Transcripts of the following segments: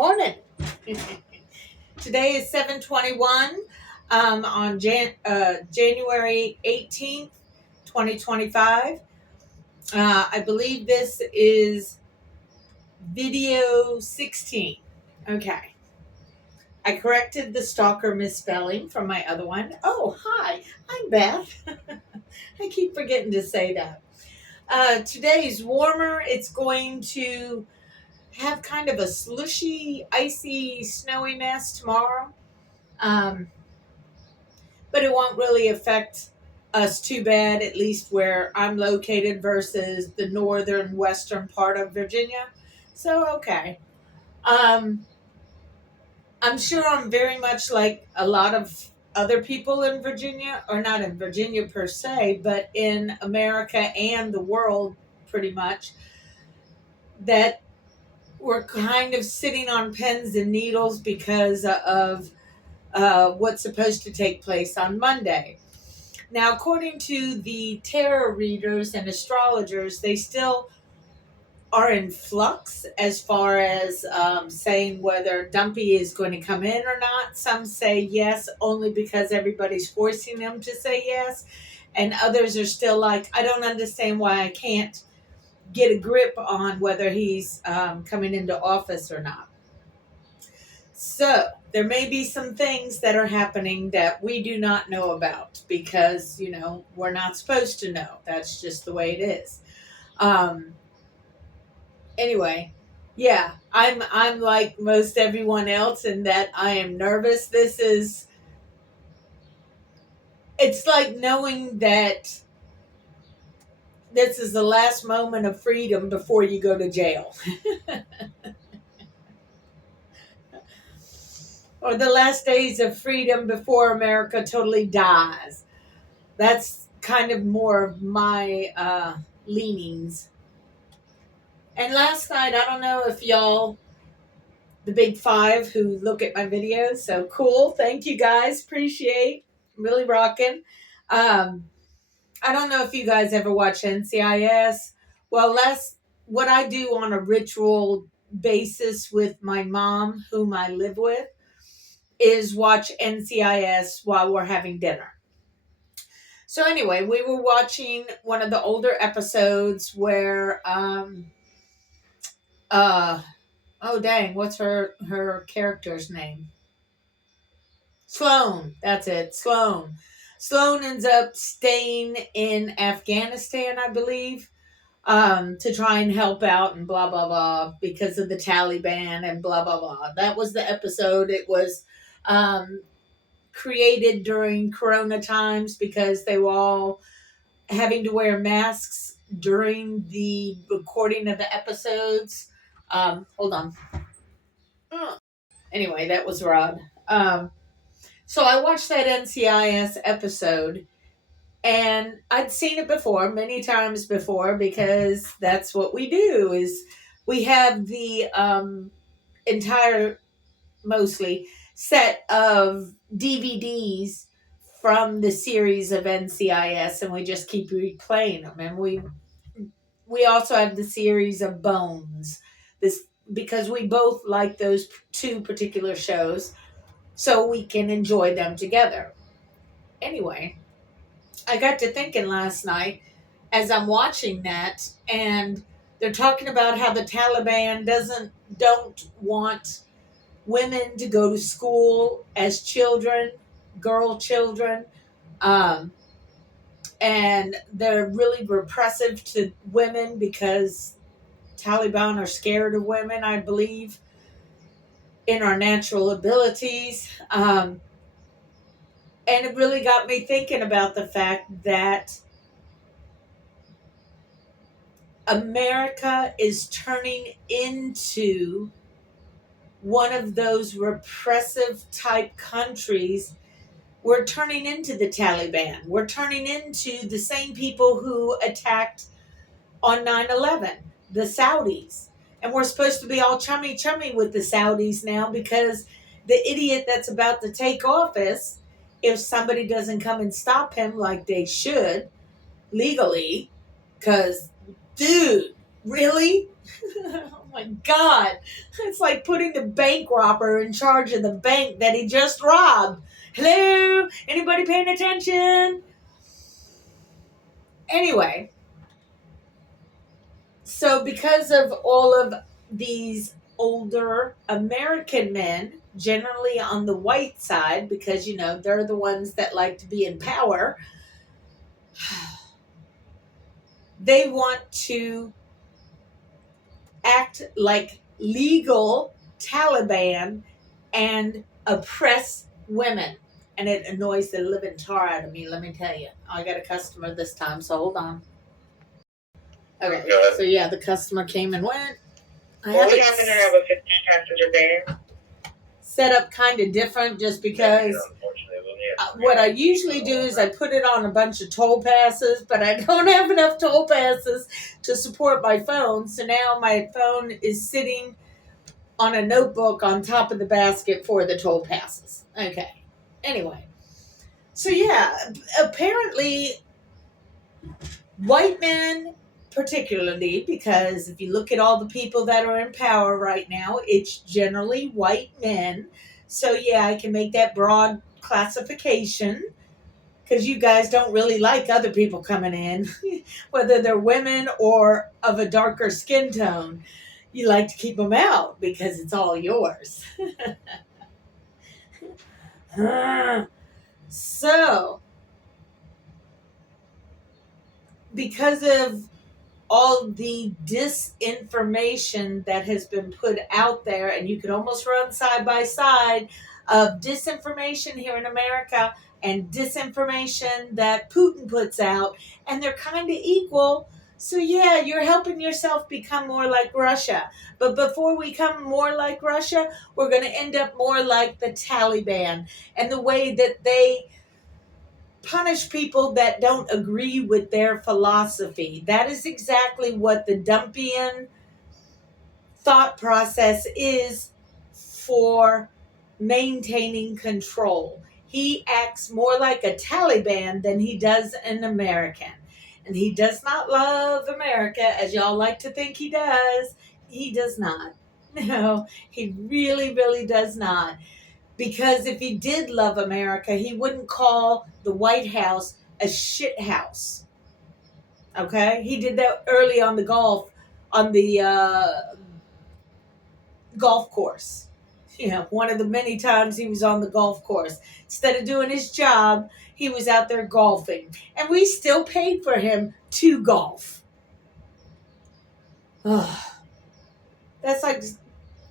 Morning. Today is 7/21 on January 18th, 2025. I believe this is video 16. Okay. I corrected the stalker misspelling from my other one. Oh, hi. I'm Beth. I keep forgetting to say that. Today's warmer. It's going to have kind of a slushy, icy, snowy mess tomorrow. But it won't really affect us too bad, at least where I'm located versus the northern western part of Virginia. So, okay. Um, I'm sure I'm very much like a lot of other people in Virginia, or not in Virginia per se, but in America and the world pretty much, that we're kind of sitting on pins and needles because of what's supposed to take place on Monday. Now, according to the tarot readers and astrologers, they still are in flux as far as saying whether Dumpy is going to come in or not. Some say yes, only because everybody's forcing them to say yes. And others are still like, I don't understand why I can't get a grip on whether he's coming into office or not. So there may be some things that are happening that we do not know about because, we're not supposed to know. That's just the way it is. Anyway, yeah, I'm like most everyone else in that I am nervous. It's like knowing that this is the last moment of freedom before you go to jail. Or the last days of freedom before America totally dies. That's kind of more of my leanings. And last night, I don't know if y'all, the big five who look at my videos, so cool. Thank you guys. Appreciate. Really rocking. I don't know if you guys ever watch NCIS. Well, that's what I do on a ritual basis with my mom, whom I live with, is watch NCIS while we're having dinner. So anyway, we were watching one of the older episodes where oh dang, what's her character's name? Sloan. That's it. Sloan. Sloan ends up staying in Afghanistan, I believe, to try and help out and blah blah blah because of the Taliban and blah blah blah. That was the episode. It was created during Corona times because they were all having to wear masks during the recording of the episodes. Hold on. Anyway, that was Rod. So I watched that NCIS episode, and I'd seen it before, many times before, because that's what we do. Is we have the entire, mostly, set of DVDs from the series of NCIS, and we just keep replaying them. And we also have the series of Bones, this because we both like those two particular shows, so we can enjoy them together. Anyway, I got to thinking last night as I'm watching that, and they're talking about how the Taliban don't want women to go to school as children, girl children, and they're really repressive to women because Taliban are scared of women, I believe, in our natural abilities. And it really got me thinking about the fact that America is turning into one of those repressive type countries. We're turning into the Taliban. We're turning into the same people who attacked on 9/11, the Saudis. And we're supposed to be all chummy with the Saudis now because the idiot that's about to take office, if somebody doesn't come and stop him like they should, legally, because, dude, really? my God. It's like putting the bank robber in charge of the bank that he just robbed. Hello? Anybody paying attention? Anyway, so because of all of these older American men, generally on the white side, because, they're the ones that like to be in power, they want to act like legal Taliban and oppress women. And it annoys the living tar out of me, let me tell you. I got a customer this time, so hold on. Okay, so yeah, the customer came and went. I have it set up kind of different just because what I usually do is I put it on a bunch of toll passes, but I don't have enough toll passes to support my phone. So now my phone is sitting on a notebook on top of the basket for the toll passes. Okay. Anyway. So yeah, apparently white men particularly, because if you look at all the people that are in power right now, it's generally white men. So yeah, I can make that broad classification because you guys don't really like other people coming in, whether they're women or of a darker skin tone. You like to keep them out because it's all yours. So, because of all the disinformation that has been put out there, and you could almost run side by side of disinformation here in America and disinformation that Putin puts out, and they're kind of equal. So yeah, you're helping yourself become more like Russia. But before we become more like Russia, we're going to end up more like the Taliban and the way that they punish people that don't agree with their philosophy. That is exactly what the Dumpian thought process is for maintaining control. He acts more like a Taliban than he does an American. And he does not love America, as y'all like to think he does. He does not. No, he really, really does not. Because if he did love America, he wouldn't call the White House a shit house. Okay? He did that early on the golf course. One of the many times he was on the golf course. Instead of doing his job, he was out there golfing. And we still paid for him to golf. Ugh. That's like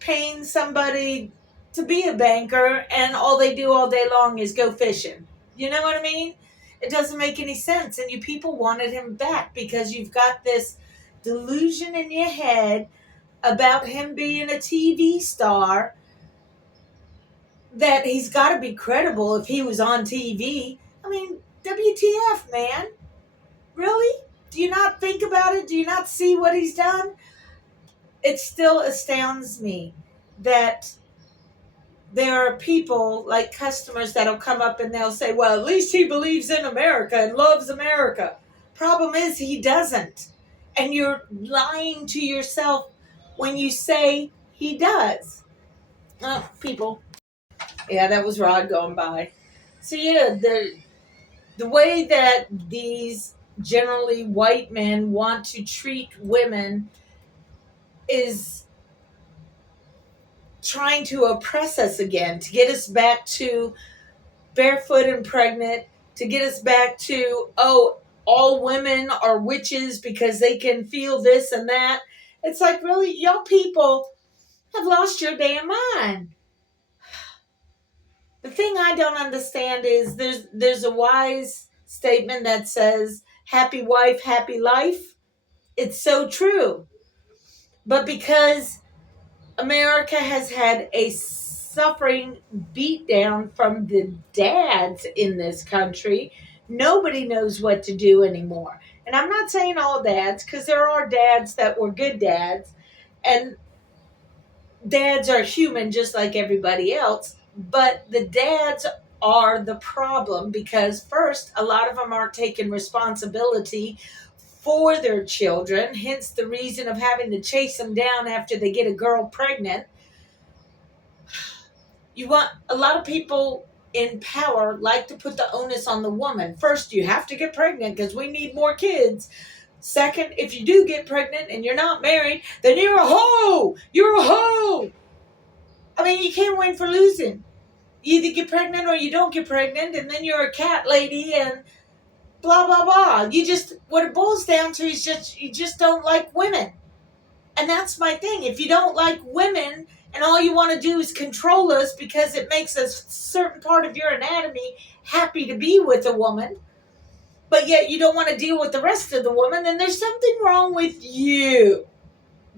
paying somebody to be a banker and all they do all day long is go fishing. You know what I mean? It doesn't make any sense. And you people wanted him back because you've got this delusion in your head about him being a TV star that he's got to be credible if he was on TV. I mean, WTF, man? Really? Do you not think about it? Do you not see what he's done? It still astounds me that there are people like customers that'll come up and they'll say, well, at least he believes in America and loves America. Problem is he doesn't. And you're lying to yourself when you say he does. People. Yeah, that was Rod going by. So yeah, the way that these generally white men want to treat women is trying to oppress us again, to get us back to barefoot and pregnant, to get us back to, all women are witches because they can feel this and that. It's like, really, y'all people have lost your damn mind. The thing I don't understand is there's a wise statement that says, happy wife, happy life. It's so true. But because America has had a suffering beatdown from the dads in this country, nobody knows what to do anymore. And I'm not saying all dads, because there are dads that were good dads, and dads are human just like everybody else, but the dads are the problem because, first, a lot of them aren't taking responsibility for their children, hence the reason of having to chase them down after they get a girl pregnant. You want a lot of people in power like to put the onus on the woman. First, you have to get pregnant because we need more kids. Second, if you do get pregnant and you're not married, then you're a hoe. You're a hoe. I mean, you can't win for losing. You either get pregnant or you don't get pregnant, and then you're a cat lady and blah, blah, blah. What it boils down to is you just don't like women. And that's my thing. If you don't like women and all you want to do is control us because it makes a certain part of your anatomy happy to be with a woman, but yet you don't want to deal with the rest of the woman, then there's something wrong with you.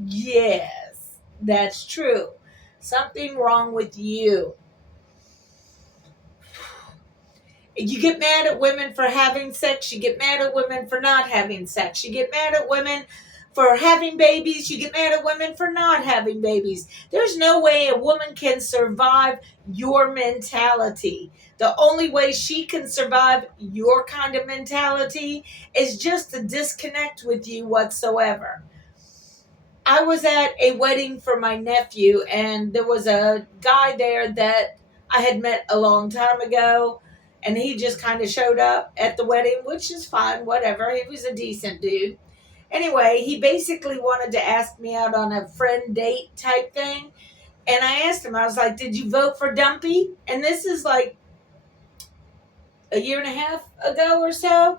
Yes, that's true. Something wrong with you. You get mad at women for having sex. You get mad at women for not having sex. You get mad at women for having babies. You get mad at women for not having babies. There's no way a woman can survive your mentality. The only way she can survive your kind of mentality is just to disconnect with you whatsoever. I was at a wedding for my nephew, and there was a guy there that I had met a long time ago, and he just kind of showed up at the wedding, which is fine, whatever. He was a decent dude. Anyway, he basically wanted to ask me out on a friend date type thing. And I asked him, I was like, did you vote for Dumpy? And this is like a year and a half ago or so.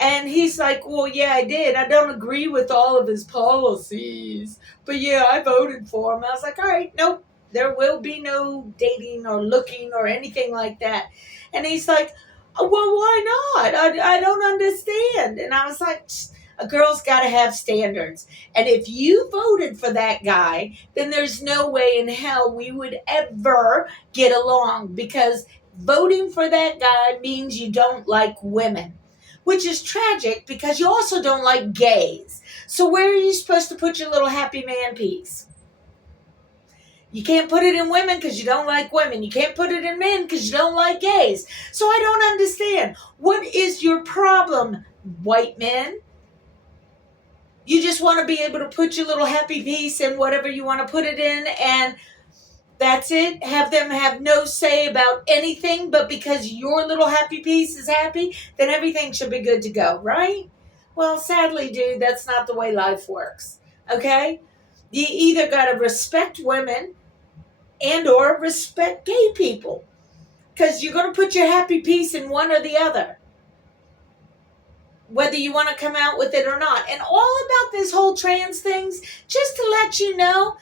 And he's like, well, yeah, I did. I don't agree with all of his policies, but yeah, I voted for him. I was like, all right, nope, there will be no dating or looking or anything like that. And he's like, well, why not? I don't understand. And I was like, a girl's got to have standards. And if you voted for that guy, then there's no way in hell we would ever get along, because voting for that guy means you don't like women. Which is tragic because you also don't like gays. So where are you supposed to put your little happy man piece? You can't put it in women because you don't like women. You can't put it in men because you don't like gays. So I don't understand. What is your problem, white men? You just want to be able to put your little happy piece in whatever you want to put it in, and that's it. Have them have no say about anything, but because your little happy piece is happy, then everything should be good to go, right? Well, sadly, dude, that's not the way life works, okay? You either got to respect women and or respect gay people, because you're going to put your happy piece in one or the other, whether you want to come out with it or not. And all about this whole trans things, just to let you know,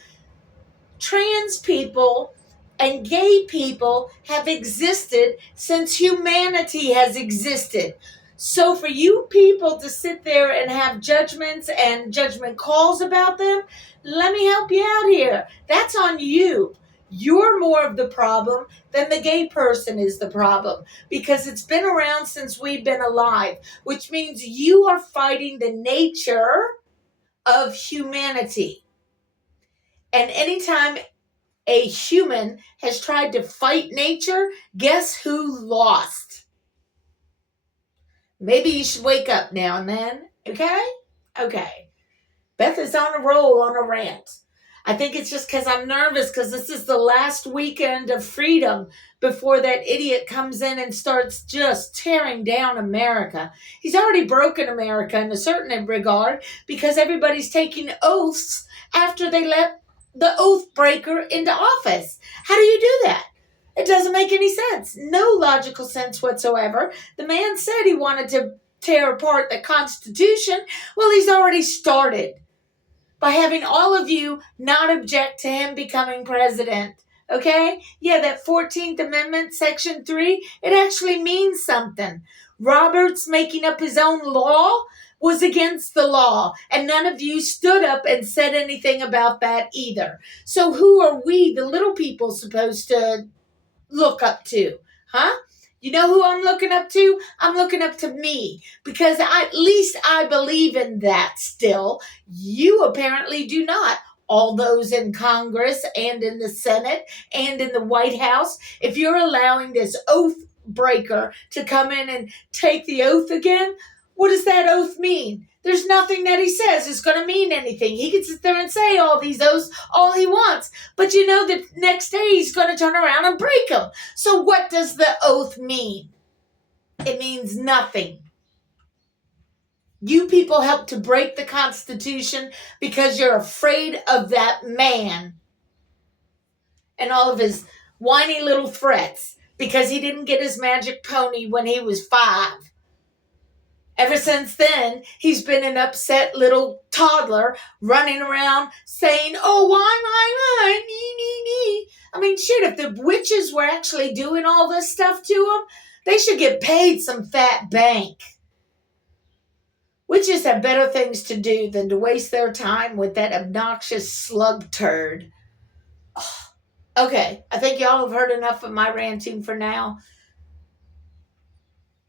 trans people and gay people have existed since humanity has existed. So for you people to sit there and have judgments and judgment calls about them, let me help you out here. That's on you. You're more of the problem than the gay person is the problem, because it's been around since we've been alive, which means you are fighting the nature of humanity. And anytime a human has tried to fight nature, guess who lost? Maybe you should wake up now and then, okay? Okay. Beth is on a roll on a rant. I think it's just because I'm nervous, because this is the last weekend of freedom before that idiot comes in and starts just tearing down America. He's already broken America in a certain regard, because everybody's taking oaths after they let the oath breaker into office. How do you do that? It doesn't make any sense. No logical sense whatsoever. The man said he wanted to tear apart the Constitution. Well, he's already started by having all of you not object to him becoming president. Okay? Yeah, that 14th Amendment, Section 3, it actually means something. Roberts making up his own law was against the law, and none of you stood up and said anything about that either. So who are we, the little people, supposed to look up to? Huh? You know who I'm looking up to? I'm looking up to me, because at least I believe in that still. You apparently do not. All those in Congress and in the Senate and in the White House, if you're allowing this oath breaker to come in and take the oath again, What does that oath mean? There's nothing that he says is going to mean anything. He can sit there and say all these oaths all he wants. But you know that next day he's going to turn around and break them. So what does the oath mean? It means nothing. You people help to break the Constitution because you're afraid of that man and all of his whiny little threats because he didn't get his magic pony when he was 5. Ever since then, he's been an upset little toddler running around saying, oh, why, me. I mean, shit, if the witches were actually doing all this stuff to him, they should get paid some fat bank. Witches have better things to do than to waste their time with that obnoxious slug turd. Okay, I think y'all have heard enough of my ranting for now.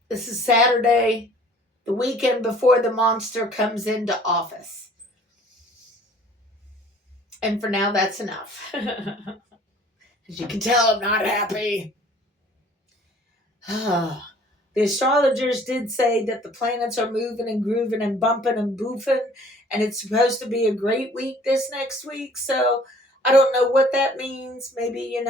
This is Saturday, the weekend before the monster comes into office. And for now, that's enough. As you can tell, I'm not happy. The astrologers did say that the planets are moving and grooving and bumping and boofing, and it's supposed to be a great week this next week. So I don't know what that means. Maybe,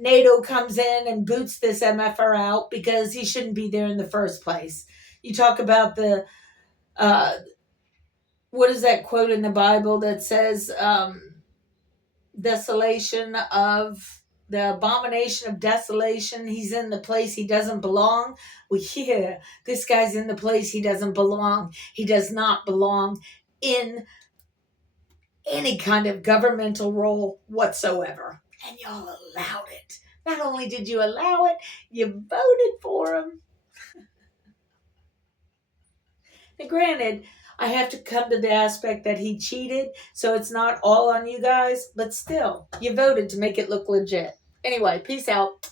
NATO comes in and boots this MFR out because he shouldn't be there in the first place. You talk about the, what is that quote in the Bible that says, desolation of the abomination of desolation. He's in the place he doesn't belong. Well, yeah, this guy's in the place he doesn't belong. He does not belong in any kind of governmental role whatsoever. And y'all allowed it. Not only did you allow it, you voted for him. Now, granted, I have to come to the aspect that he cheated, so it's not all on you guys, but still, you voted to make it look legit. Anyway, peace out.